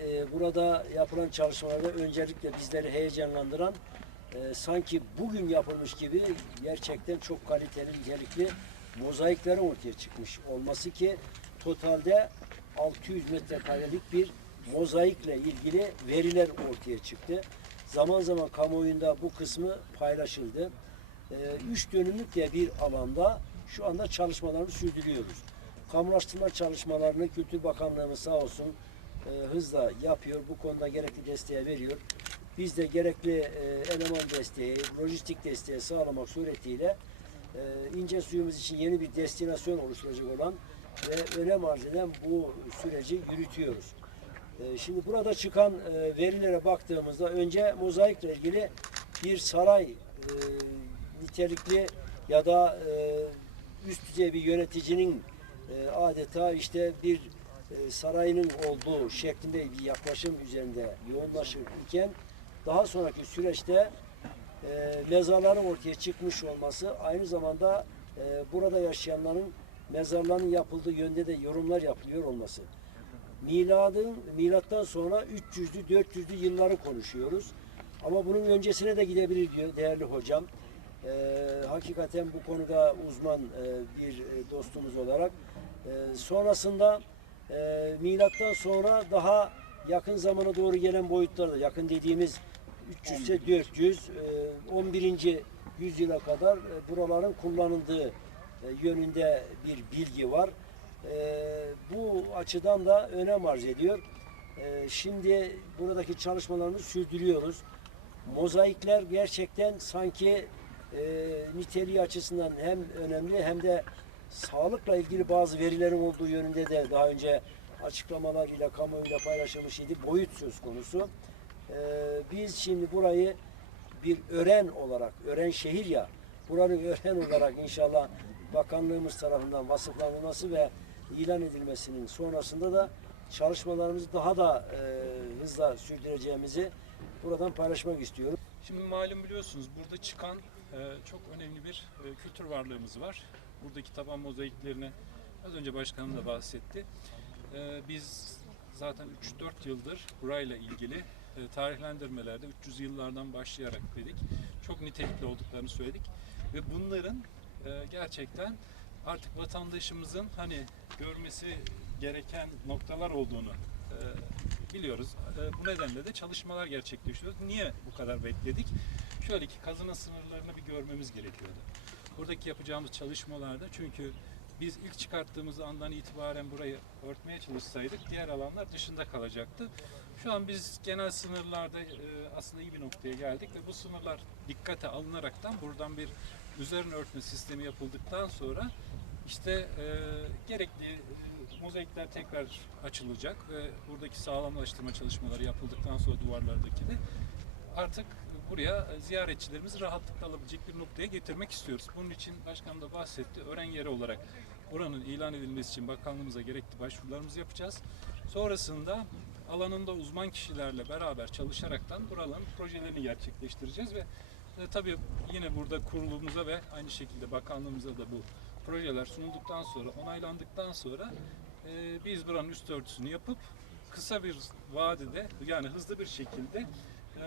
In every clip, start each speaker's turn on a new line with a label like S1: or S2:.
S1: Ee, Burada yapılan çalışmalarda öncelikle bizleri heyecanlandıran e, sanki bugün yapılmış gibi gerçekten çok kaliteli, nitelikli mozaiklerin ortaya çıkmış olması ki totalde 600 metrekarelik bir mozaikle ilgili veriler ortaya çıktı. Zaman zaman kamuoyunda bu kısmı paylaşıldı. 3 dönümlük de bir alanda şu anda çalışmalarımızı sürdürüyoruz. Kamulaştırma çalışmalarını Kültür Bakanlığımız sağ olsun e, hızla yapıyor. Bu konuda gerekli desteği veriyor. Biz de gerekli e, eleman desteği, lojistik desteği sağlamak suretiyle e, ince suyumuz için yeni bir destinasyon oluşturacak olan ve önem arz eden bu süreci yürütüyoruz. E, Şimdi burada çıkan verilere baktığımızda önce mozaikle ilgili bir saray nitelikli ya da üst düzey bir yöneticinin adeta işte bir sarayının olduğu şeklinde bir yaklaşım üzerinde yoğunlaşırken daha sonraki süreçte e, mezarların ortaya çıkmış olması aynı zamanda e, burada yaşayanların mezarlarının yapıldığı yönde de yorumlar yapılıyor olması. Miladın milattan sonra 300'lü 400'lü yılları konuşuyoruz. Ama bunun öncesine de gidebilir diyor değerli hocam. Ee, hakikaten bu konuda uzman e, bir e, dostumuz olarak. E, sonrasında e, milattan sonra daha yakın zamana doğru gelen boyutlarda yakın dediğimiz 300 ise 400 e, 11. yüzyıla kadar e, buraların kullanıldığı e, yönünde bir bilgi var. E, bu açıdan da önem arz ediyor. E, şimdi buradaki çalışmalarımızı sürdürüyoruz. Mozaikler gerçekten sanki e, niteliği açısından hem önemli hem de sağlıkla ilgili bazı verilerin olduğu yönünde de daha önce açıklamalarıyla kamuoyuyla paylaşılmış idi. Boyut söz konusu. E, biz şimdi burayı bir ören olarak, ören şehir ya, buranın ören olarak inşallah bakanlığımız tarafından vasıflanılması ve ilan edilmesinin sonrasında da çalışmalarımızı daha da e, hızla sürdüreceğimizi buradan paylaşmak istiyorum.
S2: Şimdi malum biliyorsunuz burada çıkan e, çok önemli bir e, kültür varlığımız var. Buradaki taban mozaiklerini az önce başkanım da bahsetti. E, biz zaten 3-4 yıldır burayla ilgili e, tarihlendirmelerde 300 yıllardan başlayarak dedik. Çok nitelikli olduklarını söyledik. Ve bunların e, gerçekten artık vatandaşımızın hani görmesi gereken noktalar olduğunu e, biliyoruz. E, bu nedenle de çalışmalar gerçekleştiriyoruz. Niye bu kadar bekledik? Şöyle ki kazının sınırlarını bir görmemiz gerekiyordu. Buradaki yapacağımız çalışmalarda çünkü biz ilk çıkarttığımız andan itibaren burayı örtmeye çalışsaydık diğer alanlar dışında kalacaktı. Şu an biz genel sınırlarda e, aslında iyi bir noktaya geldik ve bu sınırlar dikkate alınaraktan buradan bir üzerine örtme sistemi yapıldıktan sonra işte e, gerekli e, mozaikler tekrar açılacak ve buradaki sağlamlaştırma çalışmaları yapıldıktan sonra duvarlardaki de artık buraya ziyaretçilerimizi rahatlıkla alabilecek bir noktaya getirmek istiyoruz. Bunun için başkanım da bahsetti. Öğren yeri olarak oranın ilan edilmesi için bakanlığımıza gerekli başvurularımızı yapacağız. Sonrasında alanında uzman kişilerle beraber çalışaraktan buraların projelerini gerçekleştireceğiz ve e, tabii yine burada kurulumuza ve aynı şekilde bakanlığımıza da bu projeler sunulduktan sonra, onaylandıktan sonra e, biz buranın üst örtüsünü yapıp kısa bir vadede yani hızlı bir şekilde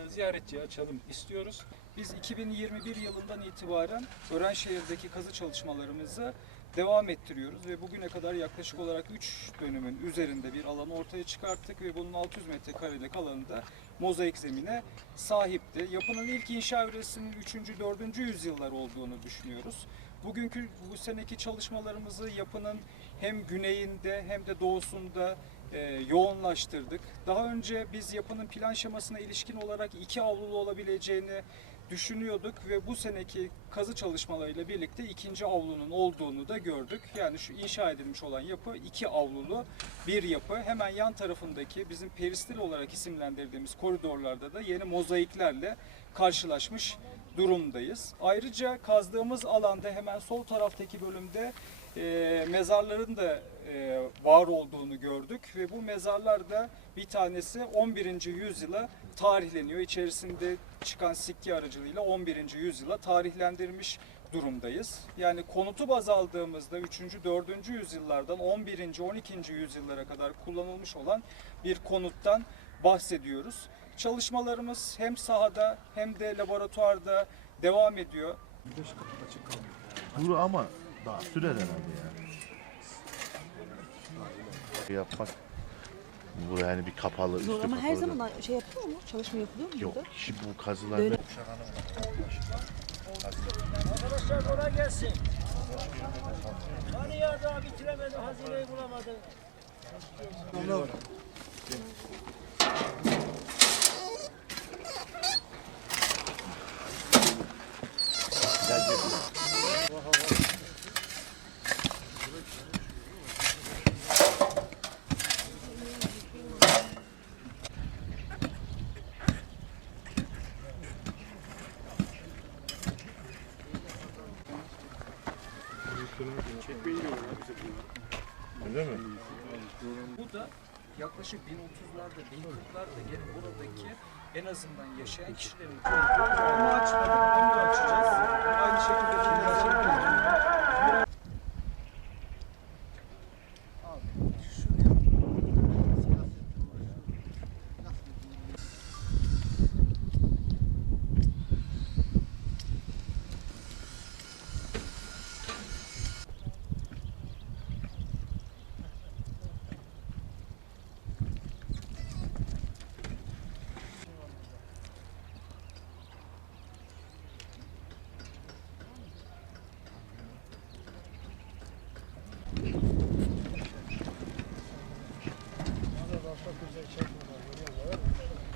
S2: ziyaretçiye açalım istiyoruz.
S3: Biz 2021 yılından itibaren Örenşehir'deki kazı çalışmalarımızı devam ettiriyoruz ve bugüne kadar yaklaşık olarak 3 dönümün üzerinde bir alanı ortaya çıkarttık ve bunun 600 metrekarelik alanında mozaik zemine sahipti. Yapının ilk inşa evresinin 3. 4. yüzyıllar olduğunu düşünüyoruz. Bugünkü bu seneki çalışmalarımızı yapının hem güneyinde hem de doğusunda e, yoğunlaştırdık. Daha önce biz yapının plan şemasına ilişkin olarak iki avlulu olabileceğini düşünüyorduk ve bu seneki kazı çalışmalarıyla birlikte ikinci avlunun olduğunu da gördük. Yani şu inşa edilmiş olan yapı iki avlulu bir yapı. Hemen yan tarafındaki bizim peristil olarak isimlendirdiğimiz koridorlarda da yeni mozaiklerle karşılaşmış durumdayız. Ayrıca kazdığımız alanda hemen sol taraftaki bölümde e, mezarların da e, var olduğunu gördük ve bu mezarlarda bir tanesi 11. yüzyıla tarihleniyor. İçerisinde çıkan sikki aracılığıyla 11. yüzyıla tarihlendirmiş durumdayız. Yani konutu baz aldığımızda 3. 4. yüzyıllardan 11. 12. yüzyıllara kadar kullanılmış olan bir konuttan bahsediyoruz. Çalışmalarımız hem sahada hem de laboratuvarda devam ediyor.
S4: Kuru ama daha sürer herhalde ya. Yapmak bu yani bir kapalı üstü
S5: Zor ama her
S4: kapalı.
S5: zaman şey yapıyor mu? Çalışma yapılıyor mu
S4: Yok
S5: burada?
S4: şimdi bu kazılar
S5: Böyle-
S1: Arkadaşlar kolay gelsin. Hani ya daha bitiremedi, hazineyi bulamadı.
S4: Öyle mi?
S3: Bu da yaklaşık 1030'larda, 1040'larda gene buradaki en azından yaşayan kişilerin. Onu açmadık, da açacağız. Aynı şekilde